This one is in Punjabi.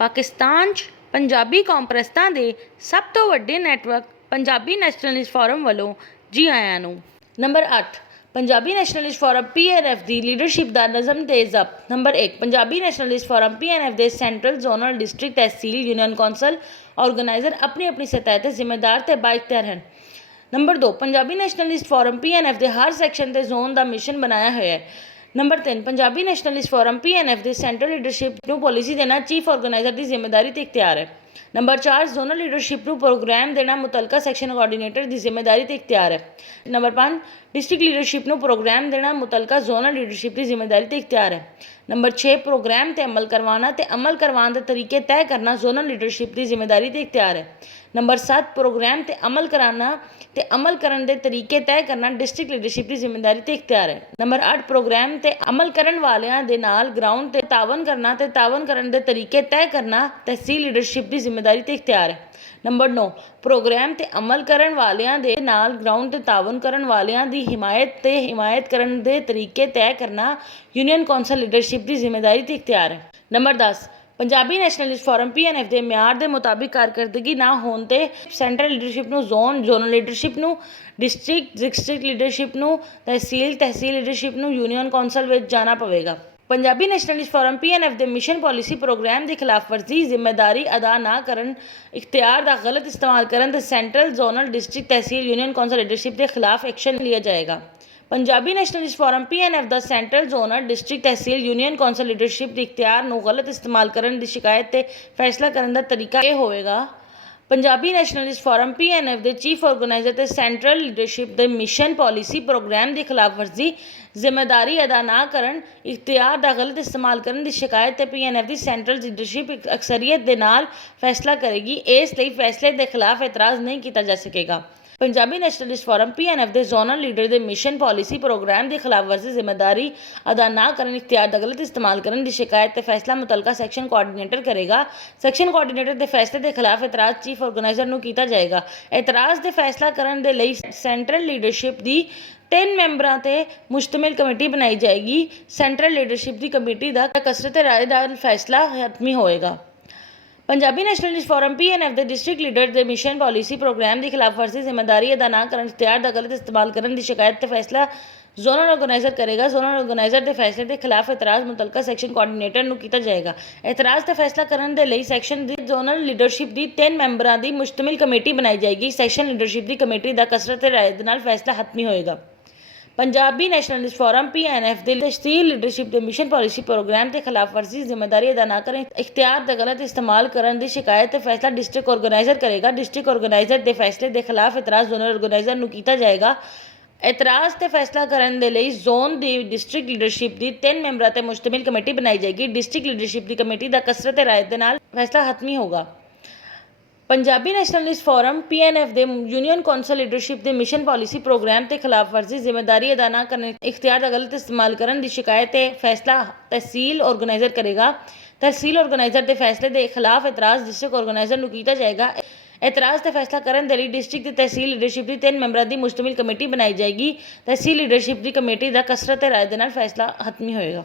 ਪਾਕਿਸਤਾਨ 'ਚ ਪੰਜਾਬੀ ਕੌਮ ਪ੍ਰਸਤਾਂ ਦੇ ਸਭ ਤੋਂ ਵੱਡੇ ਨੈਟਵਰਕ ਪੰਜਾਬੀ ਨੈਸ਼ਨਲਿਸਟ ਫੋਰਮ ਵੱਲੋਂ ਜੀ ਆਇਆਂ ਨੂੰ। Number 8 Punjabi Nationalist Forum PNF ਦੀ ਲੀਡਰਸ਼ਿਪ ਦਾ ਨਜ਼ਮ ਤੇ ਜ਼ਬਤ। Number 1 Punjabi Nationalist Forum PNF ਦੇ central, zonal, district, tehsil, union council organizer ਆਪਣੀ ਆਪਣੀ ਸਤਹ ਤੇ ਜ਼ਿੰਮੇਦਾਰ ਤੇ ਬਾਇਖਤਿਆਰ ਹਨ। Number 2 Punjabi Nationalist Forum PNF ਦੇ ਹਰ ਸੈਕਸ਼ਨ ਤੇ ਜ਼ੋਨ ਦਾ ਮਿਸ਼ਨ ਬਣਾਇਆ ਹੋਇਆ ਹੈ। Number 3 Punjabi Nationalist Forum PNF ਦੇ ਸੈਂਟਰਲ ਲੀਡਰਸ਼ਿਪ ਨੂੰ ਪਾਲਿਸੀ ਦੇਣਾ ਚੀਫ ਆਰਗੇਨਾਈਜ਼ਰ ਦੀ ਜ਼ਿੰਮੇਦਾਰੀ ਤੇ ਇਖਤਿਆਰ ਹੈ। ਨੰਬਰ 4 ਜ਼ੋਨਲ ਲੀਡਰਸ਼ਿਪ ਨੂੰ ਪ੍ਰੋਗਰਾਮ ਦੇਣਾ ਮੁਤਲਕਾ ਸੈਕਸ਼ਨ ਕੋਆਰਡੀਨੇਟਰ ਦੀ ਜ਼ਿੰਮੇਦਾਰੀ ਤੇ ਇਖਤਿਆਰ ਹੈ। ਨੰਬਰ 5 ਡਿਸਟ੍ਰਿਕਟ ਲੀਡਰਸ਼ਿਪ ਨੂੰ ਪ੍ਰੋਗਰਾਮ ਦੇਣਾ ਮੁਤਲਕਾ ਜ਼ੋਨਲ ਲੀਡਰਸ਼ਿਪ ਦੀ ਜ਼ਿੰਮੇਦਾਰੀ ਤੇ ਇਖਤਿਆਰ ਹੈ। ਨੰਬਰ 6 ਪ੍ਰੋਗਰਾਮ ਤੇ ਅਮਲ ਕਰਵਾਉਣਾ ਤੇ ਅਮਲ ਕਰਵਾਉਣ ਦੇ ਤਰੀਕੇ ਤੈਅ ਕਰਨਾ ਜ਼ੋਨਲ ਲੀਡਰਸ਼ਿਪ ਦੀ ਜ਼ਿੰਮੇਦਾਰੀ ਤੇ ਇਖਤਿਆਰ ਹੈ। ਨੰਬਰ 7 ਪ੍ਰੋਗਰਾਮ ਤੇ ਅਮਲ ਕਰਾਉਣਾ ਤੇ ਅਮਲ ਕਰਨ ਦੇ ਤਰੀਕੇ ਤੈਅ ਕਰਨਾ ਡਿਸਟ੍ਰਿਕਟ ਲੀਡਰਸ਼ਿਪ ਦੀ ਜ਼ਿੰਮੇਦਾਰੀ ਤੇ ਇਖਤਿਆਰ ਹੈ। ਨੰਬਰ 8 ਪ੍ਰੋਗਰਾਮ ਤੇ ਅਮਲ ਕਰਨ ਵਾਲਿਆਂ ਦੇ ਨਾਲ ਗਰਾਊਂਡ ਤੇ ਤਾਵਨ ਕਰਨਾ ਤੇ ਤਾਵਨ ਕਰਨ ਦੇ ਤਰੀਕੇ ਤੈਅ ਕਰਨਾ ਤਹਿਸੀਲ ਲੀਡਰਸ਼ਿਪ ਦੀ ਜ਼ਿੰਮੇਦਾਰੀ ਤੇ ਇਖਤਿਆਰ ਹੈ। ਨੰਬਰ 9 ਪ੍ਰੋਗਰਾਮ ਤੇ ਅਮਲ ਕਰਨ ਵਾਲਿਆਂ ਦੇ ਨਾਲ ਗਰਾਊਂਡ ਤੇ ਤਾਵਨ ਕਰਨ ਵਾਲਿਆਂ ਦੀ ਹਿਮਾਇਤ ਕਰਨ ਦੇ ਤਰੀਕੇ ਤੈਅ ਕਰਨਾ ਯੂਨੀਅਨ ਕੌਂਸਲ ਲੀਡਰਸ਼ਿਪ ਦੀ ਜ਼ਿੰਮੇਦਾਰੀ ਤੇ ਇਖਤਿਆਰ ਹੈ। Number 10 Punjabi Nationalist Forum PNF ਦੇ ਮਿਆਰ ਦੇ ਮੁਤਾਬਿਕ ਕਾਰਕਰਦਗੀ ਨਾ ਹੋਣ ਤੇ ਸੈਂਟਰਲ ਲੀਡਰਸ਼ਿਪ ਨੂੰ ਜ਼ੋਨਲ ਲੀਡਰਸ਼ਿਪ ਨੂੰ ਡਿਸਟ੍ਰਿਕਟ ਲੀਡਰਸ਼ਿਪ ਨੂੰ ਤਹਿਸੀਲ ਲੀਡਰਸ਼ਿਪ ਨੂੰ ਯੂਨੀਅਨ ਕੌਂਸਲ ਵਿੱਚ ਜਾਣਾ ਪਵੇਗਾ। ਪੰਜਾਬੀ ਨੈਸ਼ਨਲਿਸਟ ਫੋਰਮ PNF ਦੇ ਮਿਸ਼ਨ ਪਾਲਿਸੀ ਪ੍ਰੋਗਰਾਮ ਦੀ ਖਿਲਾਫਵਰਜ਼ੀ ਜ਼ਿੰਮੇਦਾਰੀ ਅਦਾ ਨਾ ਕਰਨ, ਇਖਤਿਆਰ ਦਾ ਗਲਤ ਇਸਤੇਮਾਲ ਕਰਨ ਤੇ central, zonal, district, tehsil, union council leadership ਦੇ ਖਿਲਾਫ ਐਕਸ਼ਨ ਲਿਆ ਜਾਏਗਾ। ਪੰਜਾਬੀ ਨੈਸ਼ਨਲਿਸਟ ਫੋਰਮ PNF ਦਾ central, zonal, district, tehsil, union council leadership ਦੇ ਇਖਤਿਆਰ ਨੂੰ ਗਲਤ ਇਸਤੇਮਾਲ ਕਰਨ ਦੀ ਸ਼ਿਕਾਇਤ ਤੇ ਫੈਸਲਾ ਕਰਨ ਦਾ ਤਰੀਕਾ ਇਹ ਹੋਵੇਗਾ। ਪੰਜਾਬੀ ਨੈਸ਼ਨਲਿਸਟ ਫੋਰਮ PNF ਦੇ ਚੀਫ ਆਰਗੇਨਾਈਜ਼ਰ ਤੇ ਸੈਂਟਰਲ ਲੀਡਰਸ਼ਿਪ ਦੇ ਮਿਸ਼ਨ ਪਾਲਿਸੀ ਪ੍ਰੋਗਰਾਮ ਦੀ ਖਿਲਾਫਵਰਜ਼ੀ ਜ਼ਿੰਮੇਦਾਰੀ ਅਦਾ ਨਾ ਕਰਨ, ਇਖਤਿਆਰ ਦਾ ਗਲਤ ਇਸਤੇਮਾਲ ਕਰਨ ਦੀ ਸ਼ਿਕਾਇਤ ਤੇ PNF ਦੀ ਸੈਂਟਰਲ ਲੀਡਰਸ਼ਿਪ ਅਕਸਰੀਅਤ ਦੇ ਨਾਲ ਫੈਸਲਾ ਕਰੇਗੀ। ਇਸ ਲਈ ਫੈਸਲੇ ਦੇ ਖਿਲਾਫ ਇਤਰਾਜ਼ ਨਹੀਂ ਕੀਤਾ ਜਾ ਸਕੇਗਾ। ਪੰਜਾਬੀ ਨੈਸ਼ਨਲਿਸਟ ਫੋਰਮ PNF ਦੇ ਜ਼ੋਨਲ ਲੀਡਰ ਦੇ ਮਿਸ਼ਨ ਪਾਲਿਸੀ ਪ੍ਰੋਗਰਾਮ ਦੀ ਖਿਲਾਫਵਰਜ਼ੀ ਜ਼ਿੰਮੇਦਾਰੀ ਅਦਾ ਨਾ ਕਰਨ, ਇਖਤਿਆਰ ਦਾ ਗਲਤ ਇਸਤੇਮਾਲ ਕਰਨ ਦੀ ਸ਼ਿਕਾਇਤ ਤੇ ਫੈਸਲਾ ਮੁਤਲਕਾ ਸੈਕਸ਼ਨ ਕੋਆਰਡੀਨੇਟਰ ਕਰੇਗਾ। ਸੈਕਸ਼ਨ ਕੋਆਰਡੀਨੇਟਰ ਦੇ ਫੈਸਲੇ ਦੇ ਖਿਲਾਫ ਇਤਰਾਜ਼ ਚੀਫ ਆਰਗੇਨਾਈਜ਼ਰ ਨੂੰ ਕੀਤਾ ਜਾਏਗਾ। ਇਤਰਾਜ਼ ਦੇ ਫੈਸਲਾ ਕਰਨ ਦੇ ਲਈ ਸੈਂਟਰਲ ਲੀਡਰਸ਼ਿਪ ਦੀ 3 ਮੈਂਬਰਾਂ ਤੇ ਮੁਸ਼ਤਮਿਲ ਕਮੇਟੀ ਬਣਾਈ ਜਾਏਗੀ। ਸੈਂਟਰਲ ਲੀਡਰਸ਼ਿਪ ਦੀ ਕਮੇਟੀ ਦਾ ਕਸਰਤ ਰਾਏ ਦਾ ਫੈਸਲਾ ਹਤਮੀ ਹੋਏਗਾ। ਪੰਜਾਬੀ ਨੈਸ਼ਨਲਿਸਟ ਫੋਰਮ PNF ਦੇ ਡਿਸਟ੍ਰਿਕਟ ਲੀਡਰ ਦੇ ਮਿਸ਼ਨ ਪਾਲਿਸੀ ਪ੍ਰੋਗਰਾਮ ਦੀ ਖਿਲਾਫਵਰਜ਼ੀ ਜ਼ਿੰਮੇਦਾਰੀ ਅਦਾ ਨਾ ਕਰਨ, ਇਖਤਿਆਰ ਦਾ ਗਲਤ ਇਸਤੇਮਾਲ ਕਰਨ ਦੀ ਸ਼ਿਕਾਇਤ ਤੇ ਫੈਸਲਾ ਜ਼ੋਨਲ ਆਰਗੇਨਾਈਜ਼ਰ ਕਰੇਗਾ। ਜ਼ੋਨਲ ਆਰਗੇਨਾਈਜ਼ਰ ਦੇ ਫੈਸਲੇ ਦੇ ਖਿਲਾਫ ਇਤਰਾਜ਼ ਮੁਤਲਕਾ ਸੈਕਸ਼ਨ ਕੋਆਰਡੀਨੇਟਰ ਨੂੰ ਕੀਤਾ ਜਾਏਗਾ। ਇਤਰਾਜ਼ ਤੇ ਫੈਸਲਾ ਕਰਨ ਦੇ ਲਈ ਸੈਕਸ਼ਨ ਦੀ ਜ਼ੋਨਲ ਲੀਡਰਸ਼ਿਪ ਦੀ 3 ਮੈਂਬਰਾਂ ਦੀ ਮੁਸ਼ਤਮਿਲ ਕਮੇਟੀ ਬਣਾਈ ਜਾਏਗੀ। ਸੈਕਸ਼ਨ ਲੀਡਰਸ਼ਿਪ ਦੀ ਕਮੇਟੀ ਦਾ ਕਸਰਤ ਰਾਏ ਦੇ ਨਾਲ ਫੈਸਲਾ ਹਤਮੀ ਹੋਏਗਾ। ਪੰਜਾਬੀ ਨੈਸ਼ਨਲਿਸਟ ਫੋਰਮ PNF ਦੇ ਤਹਿਸੀਲ ਲੀਡਰਸ਼ਿਪ ਦੇ ਮਿਸ਼ਨ ਪਾਲਿਸੀ ਪ੍ਰੋਗਰਾਮ ਤੇ ਖਿਲਾਫਵਰਜ਼ੀ ਜ਼ਿੰਮੇਦਾਰੀ ਅਦਾ ਨਾ ਕਰਨ, ਇਖਤਿਆਰ ਦਾ ਗਲਤ ਇਸਤੇਮਾਲ ਕਰਨ ਦੀ ਸ਼ਿਕਾਇਤ ਤੇ ਫੈਸਲਾ ਡਿਸਟ੍ਰਿਕਟ ਆਰਗੇਨਾਈਜ਼ਰ ਕਰੇਗਾ। ਡਿਸਟ੍ਰਿਕਟ ਆਰਗੇਨਾਈਜ਼ਰ ਦੇ ਫੈਸਲੇ ਦੇ ਖਿਲਾਫ ਇਤਰਾਜ਼ ਜ਼ੋਨਲ ਆਰਗੇਨਾਈਜ਼ਰ ਨੂੰ ਕੀਤਾ ਜਾਏਗਾ। ਇਤਰਾਜ਼ ਤੇ ਫੈਸਲਾ ਕਰਨ ਦੇ ਲਈ ਜ਼ੋਨ ਦੀ ਡਿਸਟ੍ਰਿਕਟ ਲੀਡਰਸ਼ਿਪ ਦੀ 3 ਮੈਂਬਰਾਂ ਤੇ ਮੁਸ਼ਤਮਿਲ ਕਮੇਟੀ ਬਣਾਈ ਜਾਏਗੀ। ਡਿਸਟ੍ਰਿਕਟ ਲੀਡਰਸ਼ਿਪ ਦੀ ਕਮੇਟੀ ਦਾ ਕਸਰਤ ਰਾਏ ਦੇ ਨਾਲ ਫੈਸਲਾ ਹਤਮੀ ਹੋਗਾ। ਪੰਜਾਬੀ ਨੈਸ਼ਨਲਿਸਟ ਫੋਰਮ PNF ਦੇ ਯੂਨੀਅਨ ਕੌਂਸਲ ਲੀਡਰਸ਼ਿਪ ਦੇ ਮਿਸ਼ਨ ਪਾਲਿਸੀ ਪ੍ਰੋਗਰਾਮ ਤੇ ਖਿਲਾਫਵਰਜ਼ੀ ਜ਼ਿੰਮੇਦਾਰੀ ਅਦਾ ਨਾ ਕਰਨ, ਇਖਤਿਆਰ ਦਾ ਗਲਤ ਇਸਤੇਮਾਲ ਕਰਨ ਦੀ ਸ਼ਿਕਾਇਤ ਤੇ ਫੈਸਲਾ ਤਹਿਸੀਲ ਆਰਗੇਨਾਈਜ਼ਰ ਕਰੇਗਾ। ਤਹਿਸੀਲ ਆਰਗੇਨਾਈਜ਼ਰ ਦੇ ਫੈਸਲੇ ਦੇ ਖਿਲਾਫ ਇਤਰਾਜ਼ ਡਿਸਟ੍ਰਿਕਟ ਆਰਗੇਨਾਈਜ਼ਰ ਨੂੰ ਕੀਤਾ ਜਾਏਗਾ। ਇਤਰਾਜ਼ ਤੇ ਫੈਸਲਾ ਕਰਨ ਦੇ ਲਈ ਡਿਸਟ੍ਰਿਕਟ ਤੇ ਤਹਿਸੀਲ ਲੀਡਰਸ਼ਿਪ ਦੀ 3 ਮੈਂਬਰਾਂ ਦੀ ਮੁਸ਼ਤਮਿਲ ਕਮੇਟੀ ਬਣਾਈ ਜਾਏਗੀ। ਤਹਿਸੀਲ ਲੀਡਰਸ਼ਿਪ ਦੀ ਕਮੇਟੀ ਦਾ ਕਸਰਤ ਰਾਏ ਦੇ ਨਾਲ ਫੈਸਲਾ ਹਤਮੀ ਹੋਏਗਾ।